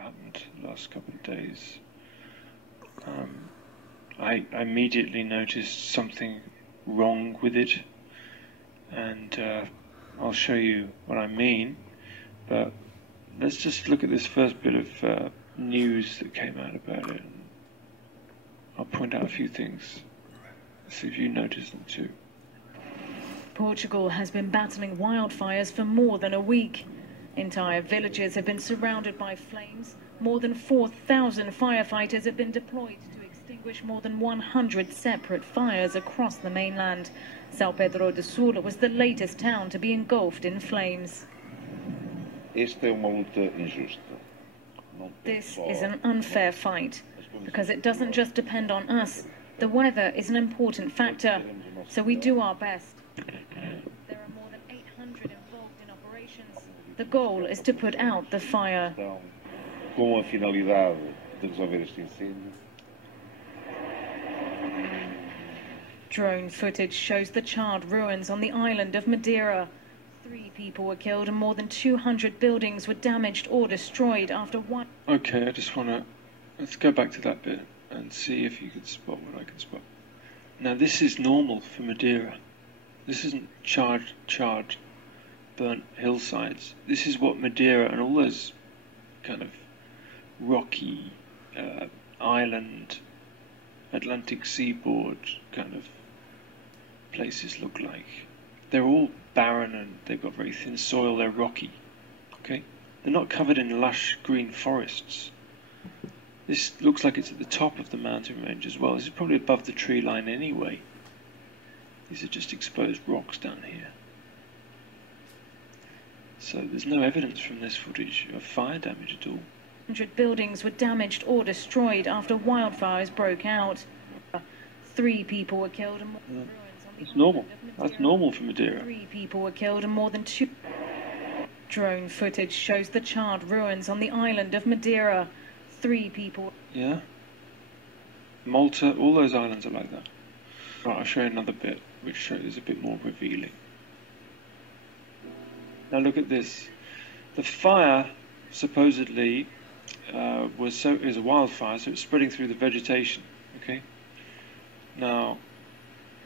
happened the last couple of days. I immediately noticed something wrong with it, and I'll show you what I mean, but let's just look at this first bit of news that came out about it. I'll point out a few things, see if you notice them too. Portugal has been battling wildfires for more than a week. Entire villages have been surrounded by flames. More than 4,000 firefighters have been deployed to extinguish more than 100 separate fires across the mainland. São Pedro do Sul was the latest town to be engulfed in flames. This is an unfair fight, because it doesn't just depend on us. The weather is an important factor, so we do our best. There are more than 800 involved in operations. The goal is to put out the fire. Com a finalidade de resolver este incêndio. Drone footage shows the charred ruins on the island of Madeira. 3 people were killed and more than 200 buildings were damaged or destroyed after one... Okay, I just want to... Let's go back to that bit and see if you can spot what I can spot. Now, this is normal for Madeira. This isn't charred, burnt hillsides. This is what Madeira and all those kind of rocky island, Atlantic seaboard kind of places look like. They're all barren and they've got very thin soil, they're rocky, okay? They're not covered in lush green forests. This looks like it's at the top of the mountain range as well. This is probably above the tree line anyway. These are just exposed rocks down here. So there's no evidence from this footage of fire damage at all. 100 buildings were damaged or destroyed after wildfires broke out. 3 people were killed and more ruins on the It's normal. That's normal for Madeira. 3 people were killed and more than 2... Drone footage shows the charred ruins on the island of Madeira. 3 people... Yeah. Malta, all those islands are like that. Right, I'll show you another bit, which is a bit more revealing. Now look at this. The fire, supposedly, is a wildfire, so it's spreading through the vegetation, okay? Now,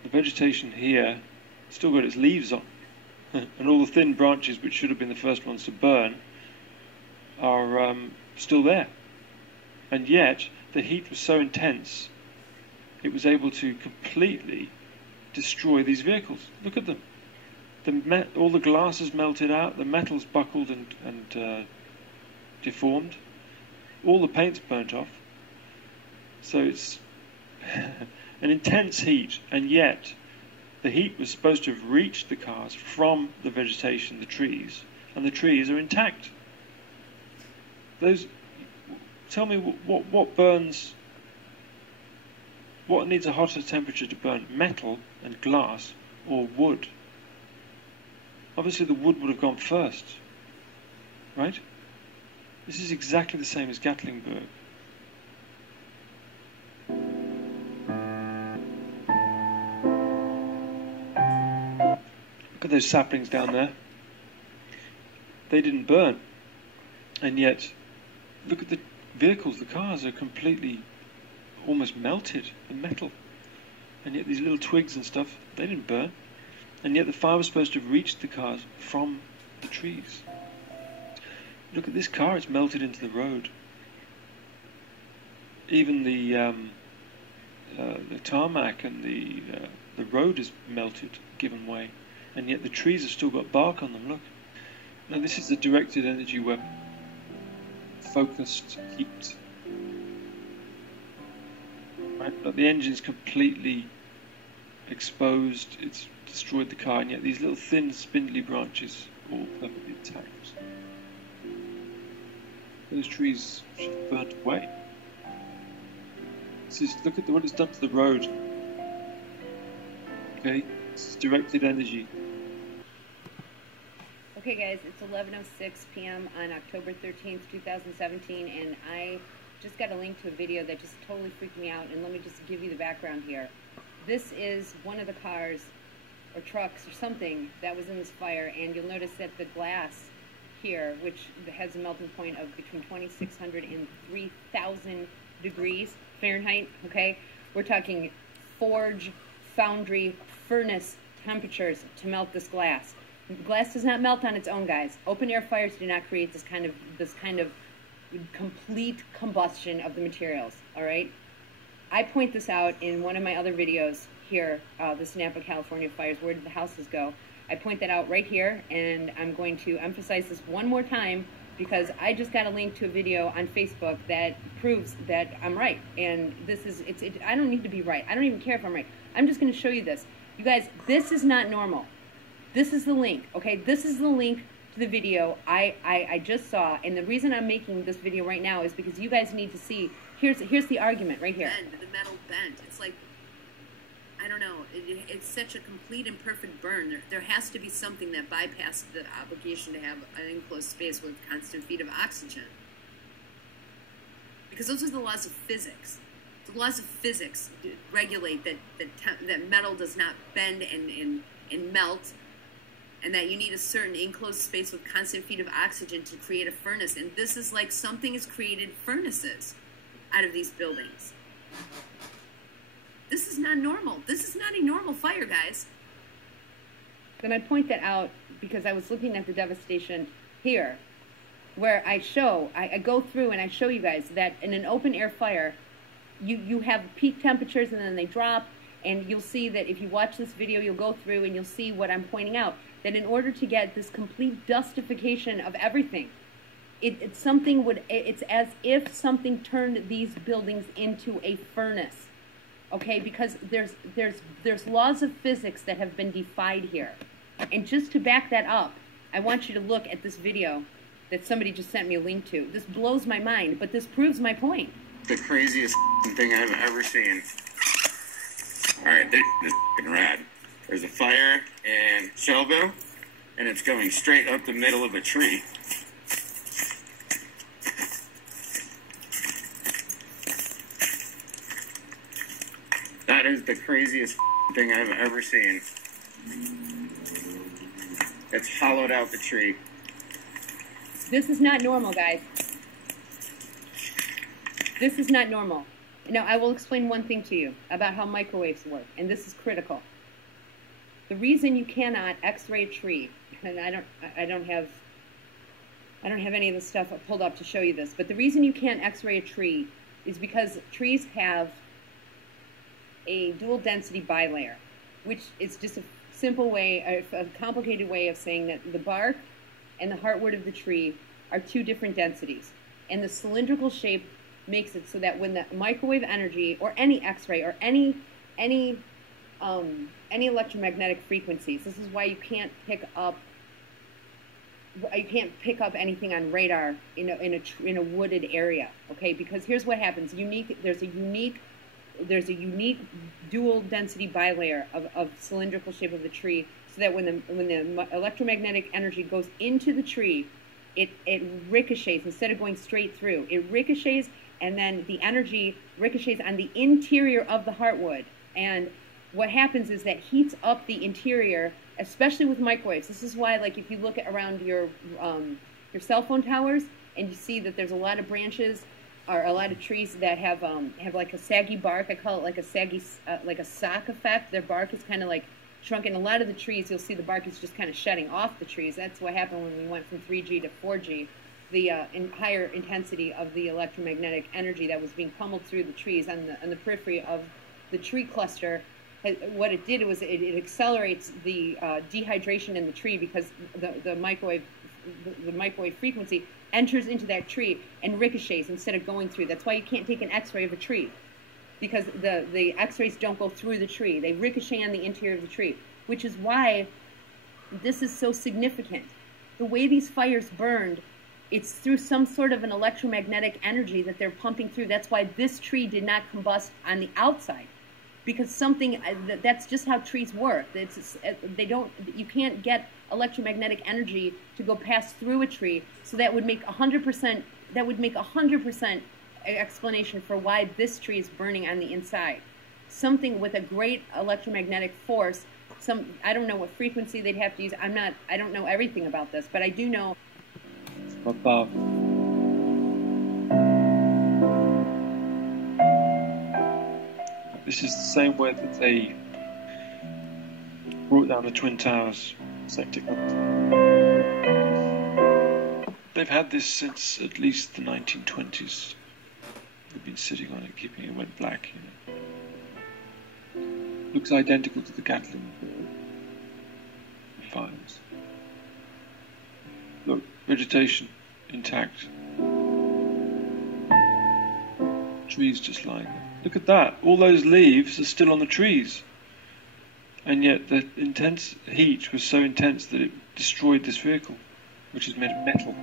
the vegetation here still got its leaves on, and all the thin branches, which should have been the first ones to burn, are still there. And yet, the heat was so intense, it was able to completely destroy these vehicles. Look at them. All the glass is melted out, the metal's buckled and deformed, all the paint's burnt off. So it's an intense heat, and yet the heat was supposed to have reached the cars from the vegetation, the trees, and the trees are intact. Tell me what burns, what needs a hotter temperature to burn, metal and glass or wood? Obviously the wood would have gone first, right? This is exactly the same as Gatlinburg. Look at those saplings down there. They didn't burn. And yet, look at the vehicles, the cars are completely almost melted, the metal. And yet these little twigs and stuff, they didn't burn. And yet the fire was supposed to have reached the cars from the trees. Look at this car, it's melted into the road. Even the tarmac and the road is melted, given way. And yet the trees have still got bark on them, look. Now this is the directed energy weapon. Focused heat. Right, but the engine's completely exposed, it's destroyed the car, and yet these little thin spindly branches are all perfectly intact. Those trees should have burnt away. Look at what it's done to the road. Okay, this is directed energy. Okay guys, it's 11:06 p.m. on October 13th, 2017, and I just got a link to a video that just totally freaked me out, and let me just give you the background here. This is one of the cars, or trucks, or something, that was in this fire, and you'll notice that the glass here, which has a melting point of between 2,600 and 3,000 degrees Fahrenheit, okay? We're talking forge, foundry, furnace temperatures to melt this glass. Glass does not melt on its own, guys. Open air fires do not create this kind of complete combustion of the materials, all right? I point this out in one of my other videos here, the Napa, California fires. Where did the houses go? I point that out right here, and I'm going to emphasize this one more time because I just got a link to a video on Facebook that proves that I'm right. And this is, I don't need to be right. I don't even care if I'm right. I'm just going to show you this. You guys, this is not normal. This is the link, okay? This is the link to the video I just saw. And the reason I'm making this video right now is because you guys need to see, here's the argument right here. The metal bent. It's like, I don't know, it's such a complete and perfect burn. There has to be something that bypasses the obligation to have an enclosed space with constant feed of oxygen. Because those are the laws of physics. The laws of physics regulate that metal does not bend and melt, and that you need a certain enclosed space with constant feed of oxygen to create a furnace. And this is like something has created furnaces out of these buildings. This is not normal. This is not a normal fire, guys. And I point that out because I was looking at the devastation here, where I go through and I show you guys that in an open air fire, you have peak temperatures and then they drop, and you'll see that if you watch this video, you'll go through and you'll see what I'm pointing out, that in order to get this complete dustification of everything, it's as if something turned these buildings into a furnace. Okay, because there's laws of physics that have been defied here. And just to back that up, I want you to look at this video that somebody just sent me a link to. This blows my mind, but this proves my point. The craziest thing I've ever seen. Alright, this is f***ing rad. There's a fire in Shelbyville, and it's going straight up the middle of a tree. That is the craziest thing I've ever seen. It's hollowed out the tree. This is not normal, guys. This is not normal. Now, I will explain one thing to you about how microwaves work, and this is critical. The reason you cannot X-ray a tree, and I don't have any of the stuff pulled up to show you this, but the reason you can't X-ray a tree is because trees have a dual density bilayer, which is just a simple way, a complicated way of saying that the bark and the heartwood of the tree are two different densities. And the cylindrical shape makes it so that when the microwave energy, or any X-ray, or any electromagnetic frequencies, this is why you can't pick up anything on radar in a wooded area, okay? Because here's what happens: there's a unique dual density bilayer of cylindrical shape of the tree, so that when the electromagnetic energy goes into the tree, it ricochets instead of going straight through. It ricochets, and then the energy ricochets on the interior of the heartwood. And what happens is that heats up the interior, especially with microwaves. This is why, like, if you look around your cell phone towers and you see that there's a lot of branches or a lot of trees that have like a saggy bark. I call it like a saggy, like a sock effect. Their bark is kind of like shrunken. A lot of the trees, you'll see the bark is just kind of shedding off the trees. That's what happened when we went from 3G to 4G. The higher intensity of the electromagnetic energy that was being pummeled through the trees on the periphery of the tree cluster. What it did was it accelerates the dehydration in the tree, because the microwave frequency enters into that tree and ricochets instead of going through. That's why you can't take an X-ray of a tree, because the X-rays don't go through the tree. They ricochet on the interior of the tree, which is why this is so significant. The way these fires burned, it's through some sort of an electromagnetic energy that they're pumping through. That's why this tree did not combust on the outside, because that's just how trees work. You can't get electromagnetic energy to go pass through a tree, so that would make 100%. That would make 100% explanation for why this tree is burning on the inside. Something with a great electromagnetic force. I don't know what frequency they'd have to use. I don't know everything about this, but I do know above. This is the same way that they brought down the Twin Towers. Same technology. They've had this since at least the 1920s. They've been sitting on it, keeping it wet black, you know. Looks identical to the Gatling fires. Look, vegetation intact. Trees just lying there. Look at that. All those leaves are still on the trees. And yet the intense heat was so intense that it destroyed this vehicle, which is made of metal.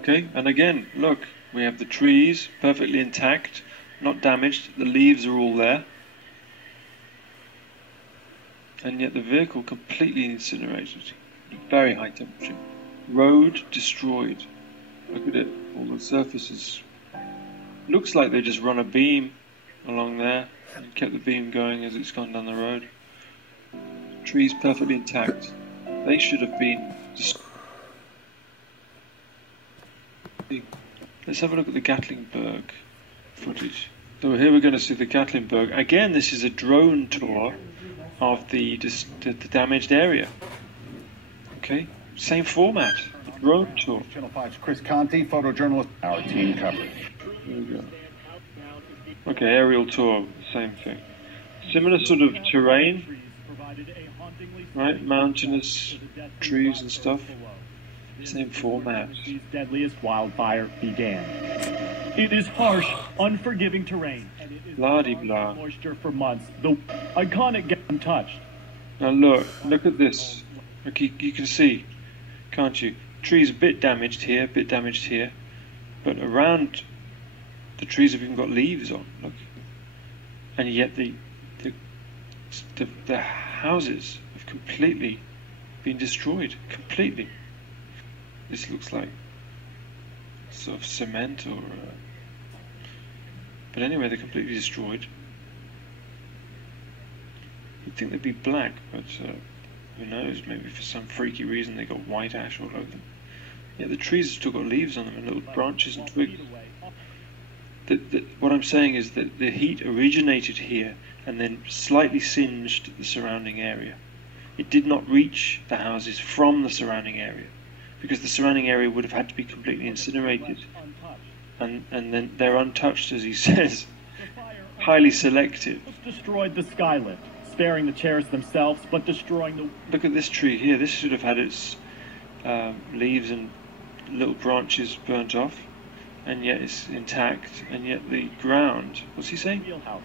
Okay, and again, look, we have the trees perfectly intact, not damaged, the leaves are all there. And yet the vehicle completely incinerated, very high temperature. Road destroyed. Look at it, all the surfaces. Looks like they just run a beam along there and kept the beam going as it's gone down the road. Trees perfectly intact. They should have been destroyed. Let's have a look at the Gatlinburg footage. So here we're going to see the Gatlinburg. Again, this is a drone tour of the damaged area. Okay, same format, a drone tour. Channel 5's Chris Conti, photojournalist. Our team coverage. There we go. Okay, aerial tour, same thing. Similar sort of terrain, right? Mountainous trees and stuff. Same format. The deadliest wildfire began. It is harsh, unforgiving terrain. And it is Blah-de-blah. Moisture for months. The iconic get untouched. Now look at this. Okay, you can see, can't you? Trees a bit damaged here, but around the trees have even got leaves on. Look, and yet the houses have completely been destroyed. Completely. This looks like sort of cement or... but anyway, they're completely destroyed. You'd think they'd be black, but who knows, maybe for some freaky reason they got white ash all over them. Yeah, the trees have still got leaves on them and little branches and twigs. What I'm saying is that the heat originated here and then slightly singed the surrounding area. It did not reach the houses from the surrounding area, because the surrounding area would have had to be completely incinerated. And then they're untouched, as he says. Highly selective. Destroyed the skylift, sparing the chairs themselves, but destroying the... Look at this tree here. This should have had its leaves and little branches burnt off, and yet it's intact, and yet the ground... What's he saying? Wheelhouse.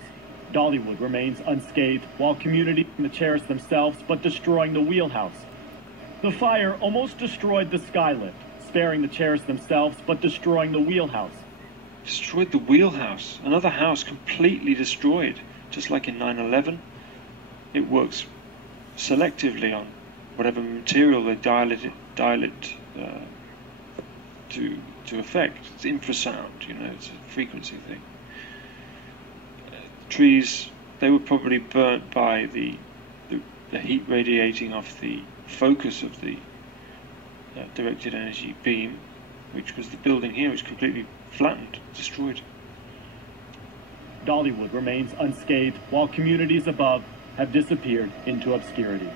Dollywood remains unscathed, while community the chairs themselves, but destroying the wheelhouse. The fire almost destroyed the skylift, sparing the chairs themselves, but destroying the wheelhouse. Destroyed the wheelhouse. Another house completely destroyed, just like in 9/11. It works selectively on whatever material they dial it to affect. It's infrasound, you know, it's a frequency thing. Trees, they were probably burnt by the heat radiating off the focus of the directed energy beam, which was the building here, which completely flattened, destroyed. Dollywood remains unscathed, while communities above have disappeared into obscurity.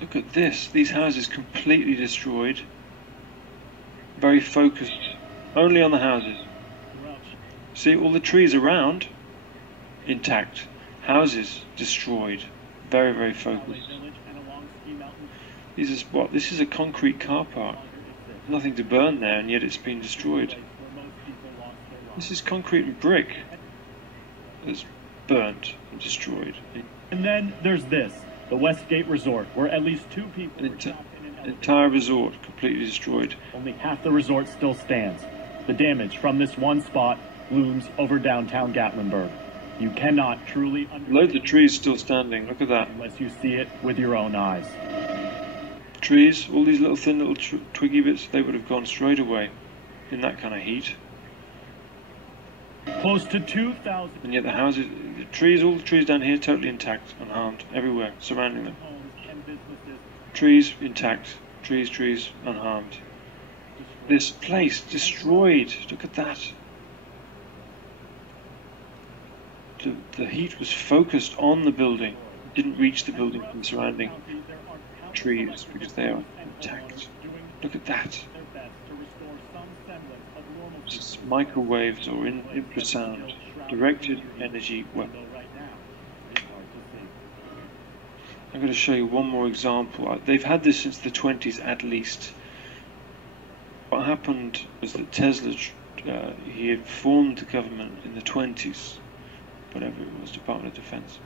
Look at this. These houses completely destroyed. Very focused. Only on the houses. See, all the trees around, intact. Houses destroyed. Very, very focused. This is a concrete car park. Nothing to burn there, and yet it's been destroyed. This is concrete and brick that's burnt and destroyed. And then there's this, the Westgate Resort, where at least 2 people... Entire resort completely destroyed. Only half the resort still stands. The damage from this one spot looms over downtown Gatlinburg. You cannot truly understand... Loads of trees still standing, look at that. Unless you see it with your own eyes. Trees, all these little thin little twiggy bits, they would have gone straight away in that kind of heat. Close to 2,000 And yet the houses, the trees, all the trees down here, totally intact, unharmed, everywhere, surrounding them. homes and businesses. Trees intact, trees, unharmed. This place destroyed. Look at that. The heat was focused on the building. It didn't reach the building from the surrounding trees because they are intact. Look at that. Just microwaves or infrasound, directed energy weapon. I'm going to show you one more example. They've had this since the 20s at least. What happened was that Tesla, he had formed the government in the 20s, whatever it was, Department of Defense,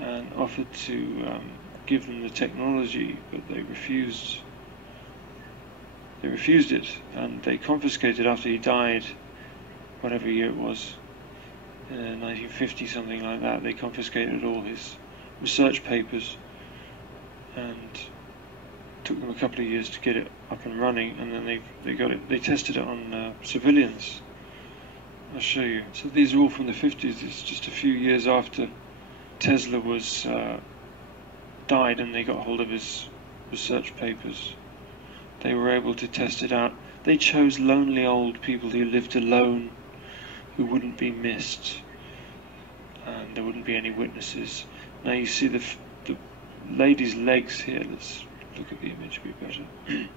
and offered to give them the technology, but they refused. They refused it, and they confiscated after he died, whatever year it was, 1950, something like that. They confiscated all his research papers, and took them a couple of years to get it up and running, and then they got it. They tested it on civilians. I'll show you. So these are all from the 50s. It's just a few years after Tesla was died, and they got hold of his research papers. They were able to test it out. They chose lonely old people who lived alone, who wouldn't be missed, and there wouldn't be any witnesses. Now you see the lady's legs here. Let's look at the image a bit better.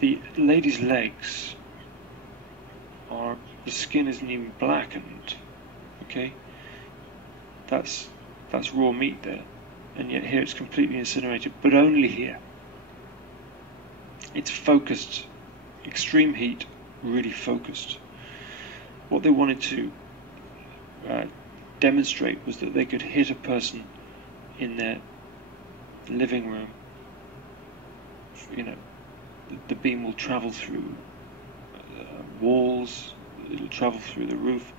The lady's legs are, the skin isn't even blackened. Okay, that's raw meat there, and yet here it's completely incinerated, but only here. It's focused, extreme heat, really focused. What they wanted to demonstrate was that they could hit a person in their living room. You know, the beam will travel through walls, it'll travel through the roof,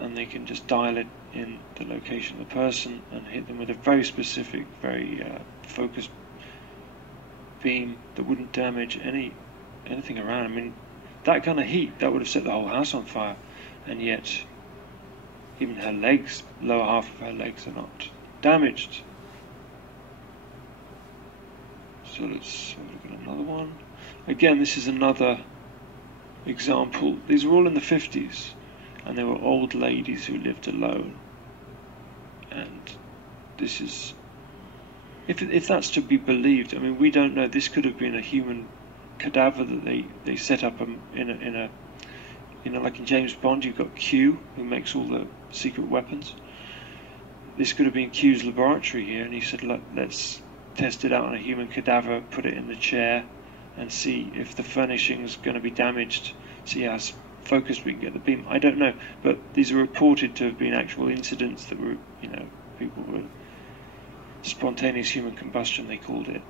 and they can just dial it in the location of the person and hit them with a very specific, very focused beam that wouldn't damage anything around. I mean, that kind of heat, that would have set the whole house on fire, and yet even her legs, lower half of her legs, are not damaged. So let's have a look at another one. Again, this is another example. These were all in the 50s, and they were old ladies who lived alone. And this is, if that's to be believed, I mean, we don't know. This could have been a human cadaver that they set up in a you know, like in James Bond, you've got Q, who makes all the secret weapons. This could have been Q's laboratory here, and he said, look, let's test it out on a human cadaver, put it in the chair, and see if the furnishing's going to be damaged, see how focused we can get the beam. I don't know, but these are reported to have been actual incidents that were, you know, people were spontaneous human combustion, they called it.